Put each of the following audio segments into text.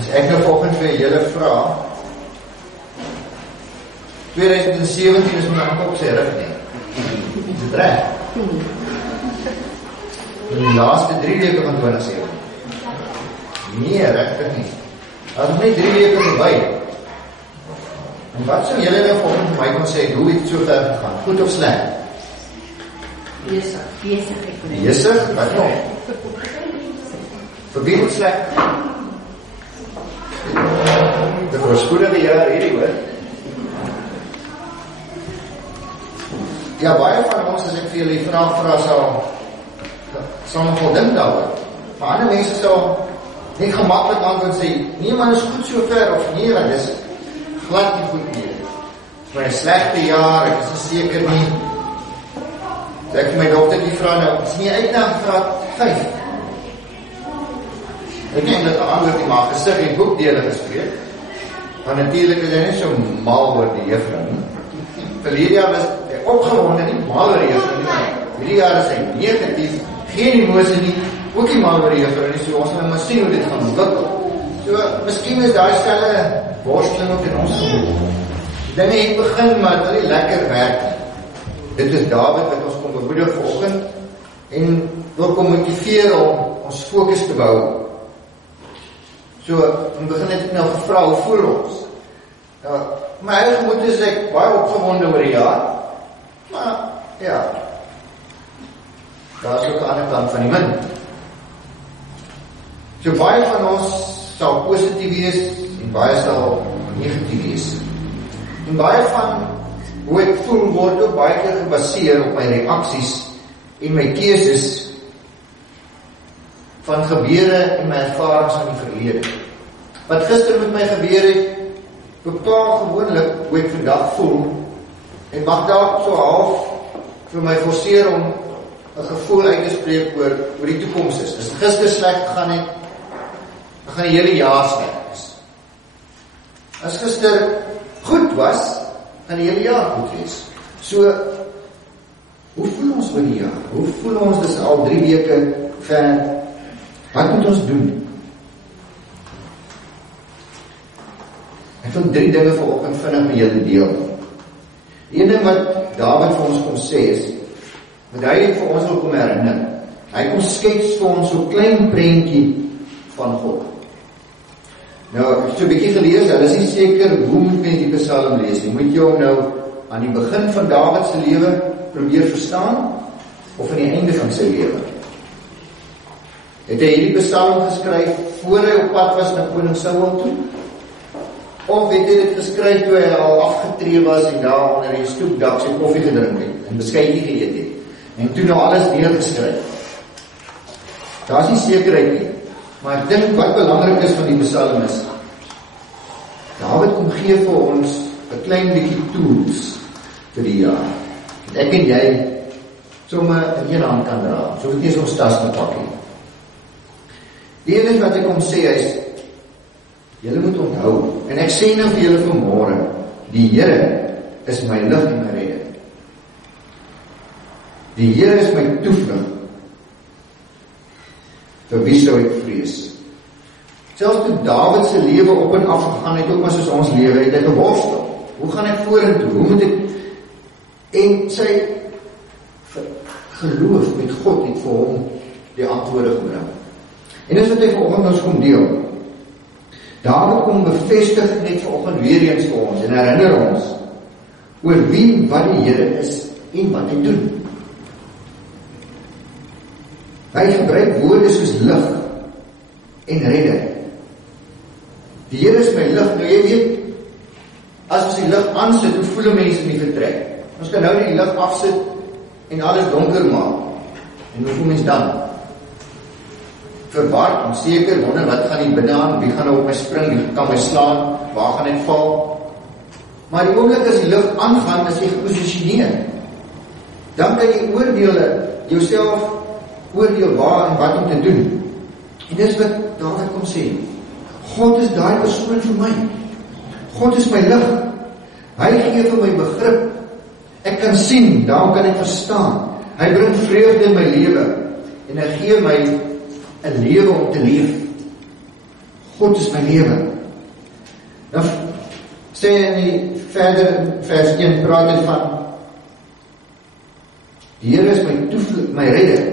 As ek nou vanoggend vir julle vra, 2017 is my hand op sy rug nie. Is dit reg? Die laaste 3 weke van 2017. Nee, regtig nie. As net 3 weke verby. En wat sou julle nou vanoggend vir my kon sê, hoe het so ver gegaan? Goed of sleg? Besig, wat nog? Vir wie moet sleg? Dit was goeie jaar hierdie hoor. Ja, baie van ons, as ek vir julle die vraag sal nog wel dink daaroor. Maar ander mense sal nie gemakkelijk antwoord sê, nee man, is goed so ver, of nee, want is glad nie goed nie. Maar een slegte jaar, ek is seker nie. So ek vir my dokter die vraag nou, is nie uit na graad 5. Ek denk dat die antwoord die maar gesig en boekdele gespreek, want natuurlijk is hy nie so mal oor die juffrou nie. Verlede jaar was hy opgewonde nie mal oor die juffrou nie, hierdie jaar is hy negatief, geen emosie nie, ook nie mal oor die juffrou nie, so ons gaan maar sien hoe dit gaan ontwikkel. So, miskien is daar stelle worsteling ook in ons gevoel. Dinge het begin, maar het wil nie lekker werk nie. Dit is David wat ons kom bemoedig vanoggend en wil kom motiveer om ons fokus te bou. So, in die begin het ek nou gevra, hoe voel ons? Nou, my eie gemoed is ek baie opgewonde oor die jaar, maar ja, daar is ook die ander kant van die munt. So baie van ons sal positief wees en baie sal negatief wees. En baie van hoe ek voel word ook baie keer gebaseer op my reaksies en my keuses van gebeure en my ervarings van die verlede. Wat gister met my gebeur het, bepaal gewoonlik hoe ek vandag voel en mag dalk so half vir my forceer om 'n gevoel uit te spreek oor die toekoms is. As gister sleg gegaan het, dan gaan die hele jaar sleg wees. As gister goed was, gaan die hele jaar goed wees. So, hoe voel ons oor die jaar? Hoe voel ons, dis al 3 weke ver? Wat moet ons doen? Ek wil 3 dinge vanoggend vinnig met julle deel. Die een ding wat David vir ons kom sê is, wat hy vir ons wil kom herinner. Hy kom skets vir ons so klein prentjie van God. Nou, ek het so 'n bietjie gelees, hulle is nie seker hoe moet mens die Psalm lees nie. Moet jy hom nou aan die begin van Dawid se lewe probeer verstaan, of aan die einde van sy lewe? Het hy hierdie Psalm geskryf voor hy op pad was na koning Saul toe? Of het hy dit geskryf toe hy al afgetree was en daar onder die stoepdak sy koffie gedrink het en beskuitjie geëet het en toe nou alles neergeskryf? Daar is nie sekerheid nie, maar ek dink wat belangrik is van die Psalm is, David kom gee vir ons 'n klein bietjie tools vir die jaar, dat ek en jy sommer in een hand kan dra, so het nie soms tas te pak nie. Die ene wat ek kom sê is, julle moet onthou, en ek sê nou vir julle vanmôre, die Here is my lig en my redder. Die Here is my toevlug. Vir wie sou ek vrees? Selfs toe Dawid se lewe op en af gegaan het, ook maar soos ons lewe, het hy geworstel. Hoe gaan ek vorentoe? Hoe moet ek? En sy geloof met God het vir hom die antwoorde gebring. En dis wat hy vanoggend ons kom deel. Dawid kom bevestig net vanoggend weer eens vir ons en herinner ons oor wie wat die Here is en wat hy doen. Hy gebruik woorde soos lig en redder. Die Here is my lig. Nou jy weet, as ons die lig aansit, hoe voel mense in die vertrek? Ons kan nou die lig afsit en alles donker maak. En hoe voel mens dan? Verward, onseker, wonder wat gaan die binne aan, wie gaan nou op my spring, wie kan my slaan, waar gaan ek val? Maar die oomblik as die lig aangaan, is jy geposisioneer. Dan kan jy oordele, jouself oordeel waar en wat om te doen. En dis wat Dawid kom sê. God is daai persoon vir my. God is my lig. Hy gee vir my begrip. Ek kan sien, daarom kan ek verstaan. Hy bring vreugde in my lewe en hy gee my 'n lewe om te leef. God is my lewe. Nou sê in die verder vers 1 praat hy van die Here is my redder.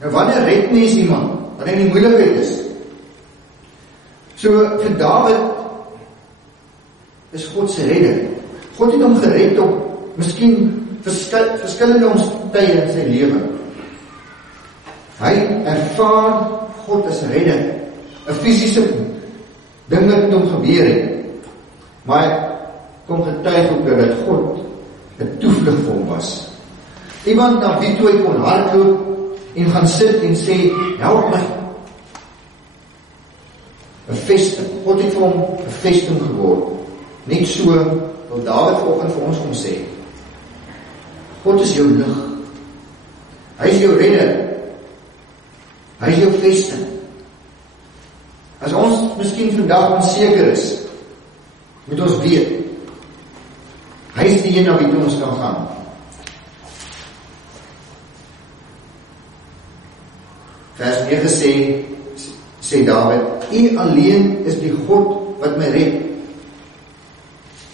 Nou wanneer red mens iemand? Wanneer die moeilikheid is. So vir Dawid is God se redder. God het hom gered op miskien verskillende omstandighede in sy lewe. Hy ervaar God as redder. 'n fisiese ding wat met hom gebeur het. Maar kom getuig ook dat God 'n toevlug vir hom was. Iemand na wie toe hy kon hardloop en gaan sit en sê, help my. 'n vesting. God het vir hom 'n vesting geword. Net so wil Dawid vanoggend vir ons kom sê. God is jou lig. Hy is jou redder. Hy is jou vesting. As ons miskien vandag onseker is, moet ons weet, hy is die een na wie toe ons kan gaan. Vers 9 sê Dawid, U alleen is die God wat my red.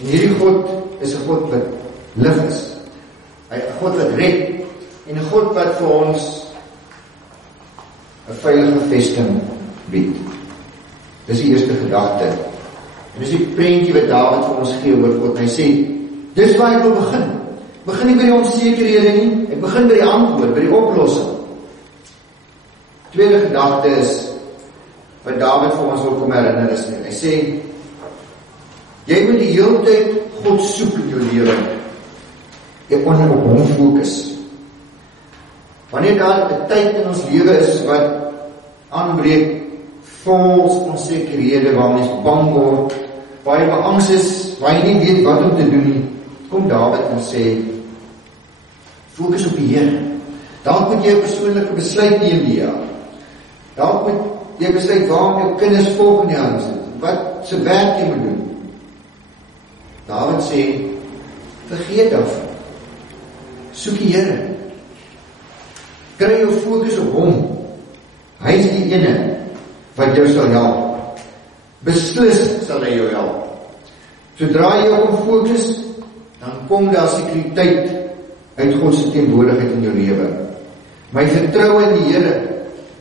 En hierdie God is 'n God wat lig is. Hy 'n God wat red en 'n God wat vir ons 'n veilige vesting bied. Dis die eerste gedagte. En dis die prentjie wat Dawid vir ons gee oor God. Hy sê, dis waar ek wil begin. Begin nie by die onsekerhede nie, ek begin by die antwoord, by die oplossing. Tweede gedagte is wat Dawid vir ons wil kom herinner is. Hy sê, jy moet die hele tyd God soek in jou lewe. Jy moet op hom fokus. Wanneer daar 'n tyd in ons lewe is wat aanbreek, vol onsekerhede, waar mens bang word, waar jy beangs is, waar jy nie weet wat om te doen nie, kom Dawid en sê, fokus op die Here. Dalk moet jy 'n persoonlike besluit neem die jaar. Dalk moet jy besluit waarom jou kinders volgende jaar sit, wat se werk jy moet doen. Dawid sê, vergeet daarvan. Soek die Here. Kry jou fokus op hom. Hy is die ene wat jou sal help. Beslis sal hy jou help. Sodra jy op hom fokus, dan kom daar sekuriteit uit God se teenwoordigheid in jou lewe. My vertroue in die Here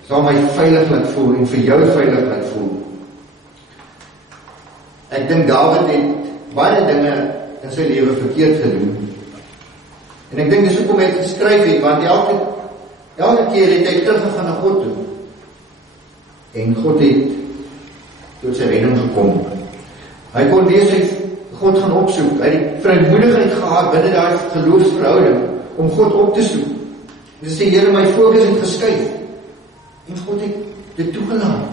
sal my veilig laat voel en vir jou veilig laat voel. Ek dink Dawid het baie dinge in sy lewe verkeerd gedoen. En ek dink dis hoekom hy het geskryf het, want elke keer het hy teruggegaan na God toe. En God het tot sy redding gekom. Hy kon weer God gaan opsoek. Hy het die vrymoedigheid gehad binne daai geloofsverhouding om God op te soek. En sê, Here, my fokus het geskuif. En God het dit toegelaat.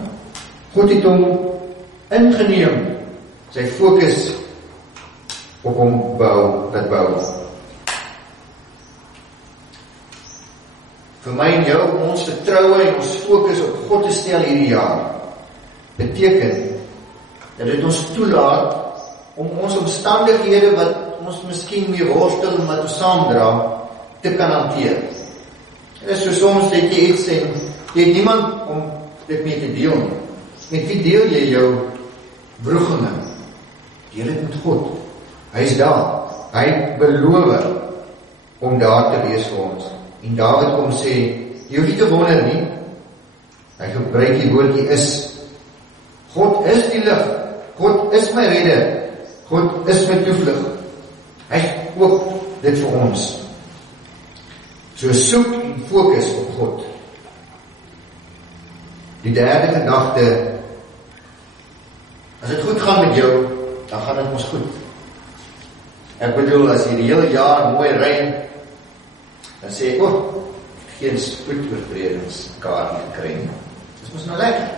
God het hom ingeneem. Sy fokus op hom bou. Vir my en jou, om ons vertroue en ons fokus op God te stel hierdie jaar, beteken dat dit ons toelaat om ons omstandighede wat ons miskien mee worstel en wat ons saamdra, te kan hanteer. En is so soms dat jy iets en jy het niemand om dit mee te deel nie. Met wie deel jy jou wrogginge? Deel dit met God. Hy is daar. Hy beloof om daar te wees vir ons. En Dawid kom sê, jy hoef nie te wonder nie. Hy gebruik die woordjie is. God is die lig. God is my redder. God is my toevlug. Hy koop dit vir ons. So soek en fokus op God. Die derde gedagte, as dit goed gaan met jou, dan gaan dit ons goed. Ek bedoel, as jy die hele jaar mooi ry, dan sê ek, geen spoedoortredingskaart gekry nie. Dis mos nou lekker.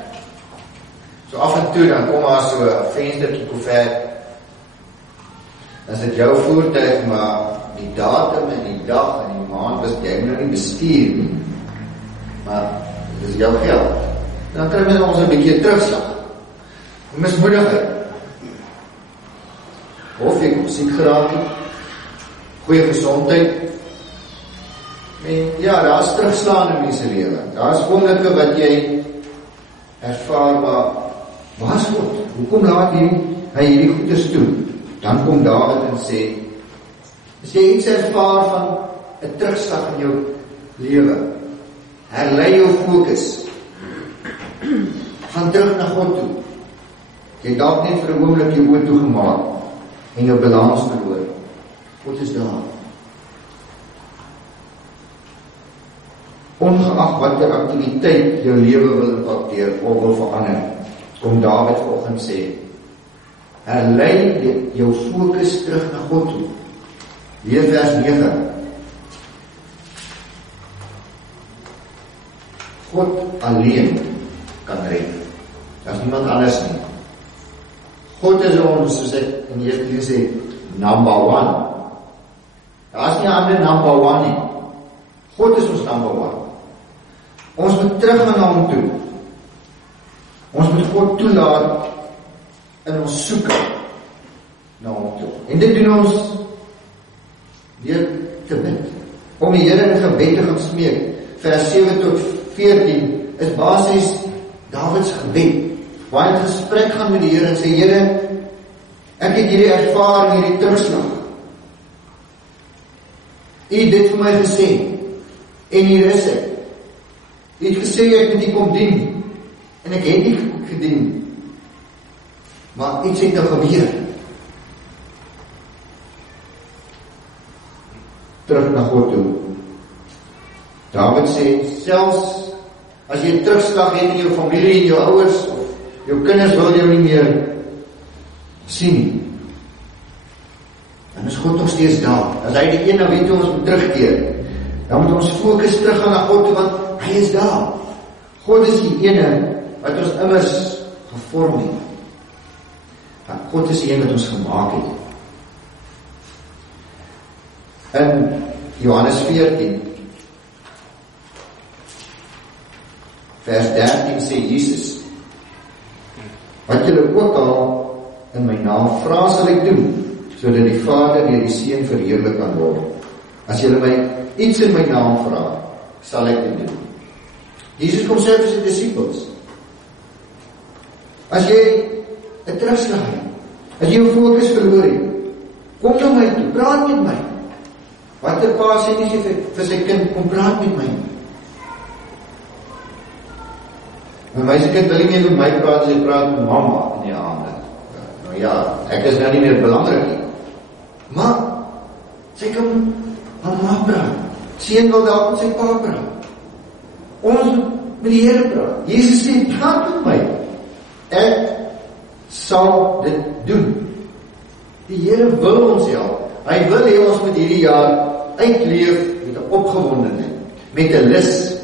So af en toe, dan kom daar so 'n venstertjie koevert, dan is dit jou voertuig, maar die datum en die dag en die maand was jy nou nie bestuur nie, maar dit is jou geld. Dan kry ons 'n bietjie terugslag. Mismoedigheid. Of jy kom siek geraak het, goeie gesondheid. En ja, daar is terugslaande in mense lewe. Daar is oomblikke wat jy ervaar, maar waar is God? Hoekom laat hy hierdie goeders toe? Dan kom Dawid en sê, as jy iets ervaar van 'n terugslag in jou lewe, herlei jou fokus, gaan terug na God toe. Jy dalk net vir 'n oomblik jou oë toegemaak en jou balans verloor. God is daar. Ongeag watter aktiwiteit jou lewe wil impakteer of wil verander, kom Dawid vanoggend sê, herlei jou fokus terug na God toe. Lees vers 9. God alleen kan red. Daar is niemand anders nie. God is ons, soos ek in die eerste sê, number 1. Daar is nie 'n ander number 1 nie. God is ons number 1. Ons moet teruggaan na hom toe. Ons moet God toelaat in ons soeke na hom toe. En dit doen ons deur te bid. Om die Here in gebed te gaan smeek. Vers 7 tot 14 is basies Dawid se gebed. Waar hy in gesprek gaan met die Here en sê, Here, ek het hierdie ervaring, hierdie terugslag. U het dit vir my gesê, en hier is ek. U het gesê, ek moet u kom dien, en ek het nie gedien. Maar iets het nou gebeur. Terug na God toe. Dawid sê, selfs as jy 'n terugslag het in jou familie en jou ouers, of jou kinders wil jou nie meer sien nie, dan is God nog steeds daar. As hy die een na wie toe ons moet terugkeer, dan moet ons fokus teruggaan na God toe, want hy is daar. God is die ene wat ons immers gevorm het. God is die een wat ons gemaak het. In Johannes 14 vers 13 sê Jesus, wat julle ook al in my naam vra, sal ek doen, sodat die Vader deur die Seun verheerlik kan word. As julle my iets in my naam vra, sal ek dit doen. Jesus kom sê vir sy disippels, as jy 'n terugslag het, as jy jou fokus verloor het, kom na my toe, praat met my. Watter pa sê nie vir sy kind, kom praat met my. My kind wil nie meer met my praat, sy praat met mamma in die aande. Nou ja, ek is nou nie meer belangrik nie. Maar, sy kan aan mamma praat. Seun wil dalk met sy pa praat. Ons moet met die Here praat. Jesus sê, praat met my. Ek sal dit doen. Die Here wil ons help. Hy wil hê ons met hierdie jaar uitleef met 'n opgewondenheid, met 'n lus,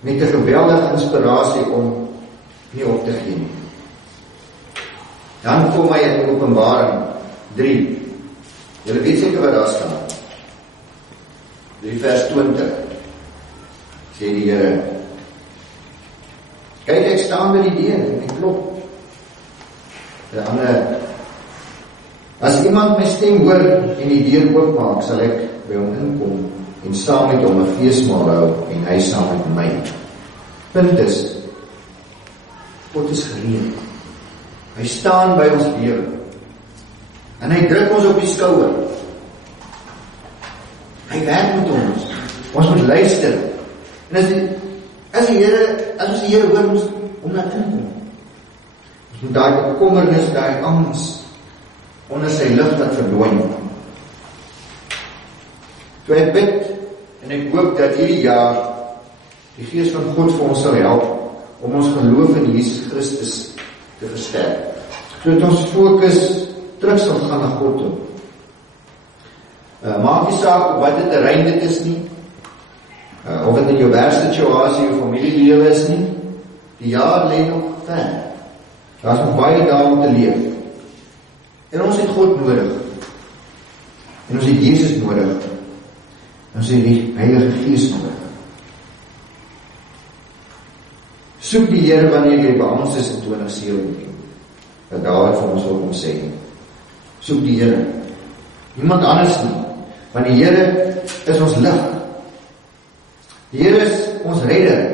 met 'n geweldige inspirasie om nie op te gee nie. Dan kom hy in Openbaring 3. Julle weet seker wat daar staan. 3 vers 20. Sê die Here, kyk, ek staan by die deur en ek klop. Die ander, as iemand my stem hoor en die deur oopmaak, sal ek by hom inkom en saam met hom 'n feesmaal hou en hy saam met my. Punt is, God is gereed. Hy staan by ons lewe. En hy druk ons op die skouer. Hy werk met ons. Ons moet luister. En as ons die Here hoor, ons om na inkom. Ons moet daai bekommernis, daai angs onder sy lig laat verdwyn. So ek bid en ek hoop dat hierdie jaar die Gees van God vir ons sal help om ons geloof in Jesus Christus te versterk. Sodat ons fokus terug sal gaan na God toe. Maak nie saak wat dit terrein dit is nie, of dit in jou werksituasie of familielewe is nie, die jaar lê nog ver. Daar is nog baie dae om te leef. En ons het God nodig. En ons het Jesus nodig. En ons het die Heilige Gees nodig. Soek die Here wanneer jy by ons is in 2017. Dat Dawid vir ons wil kom sê. Soek die Here. Niemand anders nie. Want die Here is ons lig. Die Here is ons redder.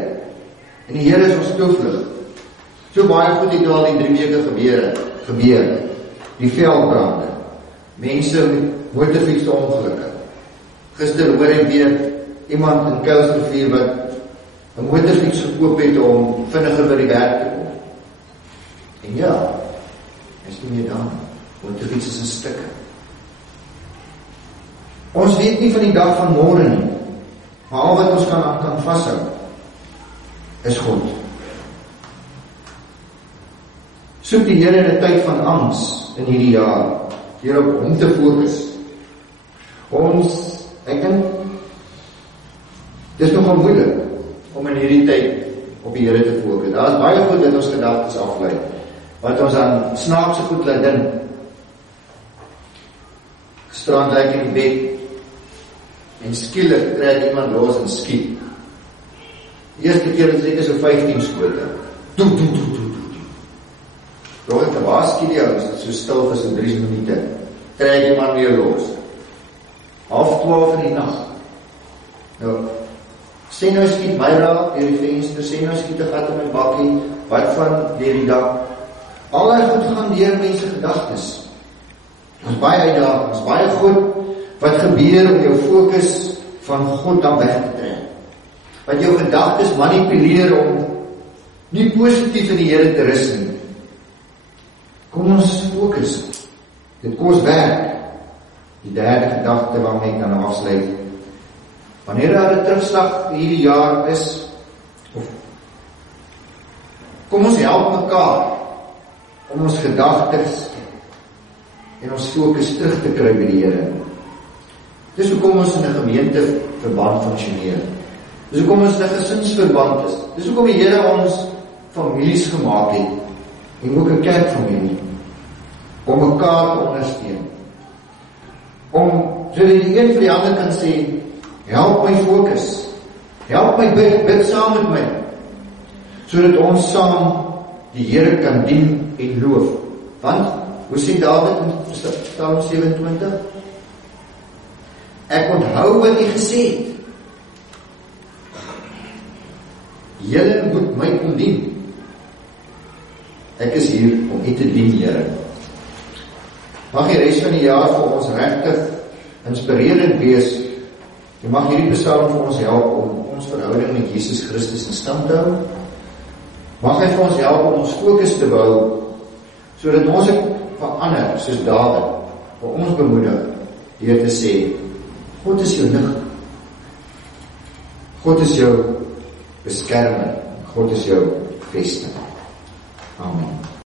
En die Here is ons toevlug. So baie goed het al die 3 weke gebeur. Die veldbrande, mense met motorfiets ongelukke. Gister hoor ek weer iemand in Kuilsrivier wat 'n motorfiets gekoop het om vinniger by die werk te kom. En ja, hy is nie meer daar. Motorfiets is in stukke. Ons weet nie van die dag van môre nie, maar al wat ons kan vashou, is God. Soek die Here in 'n tyd van angs in hierdie jaar, deur op hom te fokus. Ek dink, dis nogal moeilik om in hierdie tyd op die Here te fokus. Daar is baie goed dat ons gedagtes aflei, wat ons aan snaakse goed laat dink. Gisterand lê ek in die bed, en skielik trek iemand los en skiet. Die eerste keer het seker so 15 skote. Doe. Rooi te skiet die ou, is so stil vir so 3 minute. Trek iemand weer los. 11:30 in die nag. Nou, sê nou skiet my raak deur die venster, sê nou skiet 'n gat in my bakkie, wat van deur die dak. Allerlei goed gaan deur mense gedagtes. Ons baie uitdagings, baie goed wat gebeur om jou fokus van God dan weg te trek. Wat jou gedagtes manipuleer om nie positief in die Here te rus nie. Kom ons fokus. Dit kos werk. Die derde gedagte waarmee ek dan afsluit. Wanneer daar 'n terugslag hierdie jaar is, of kom ons help mekaar om ons gedagtes en ons fokus terug te kry by die Here. Dis hoekom ons in 'n gemeenteverband funksioneer. Dis hoekom ons in 'n gesinsverband is. Dis hoekom die Here ons families gemaak het, en ook 'n kerkfamilie, om mekaar te ondersteun. Sodat die een vir die ander kan sê, help my fokus, help my bid saam met my, sodat ons saam die Here kan dien en loof. Want, hoe sê Dawid in Psalm 27? Ek onthou wat hy gesê het. Julle moet my kom dien. Ek is hier om u te dien, Here. Mag die res van die jaar vir ons regtig inspirerend wees. En mag hierdie psalm vir ons help om ons verhouding met Jesus Christus in stand te hou. Mag hy vir ons help om ons fokus te bou, sodat ons ook verander, soos Dawid, vir ons bemoedig, deur te sê, God is jou lig. God is jou beskermer. God is jou vesting. Amen.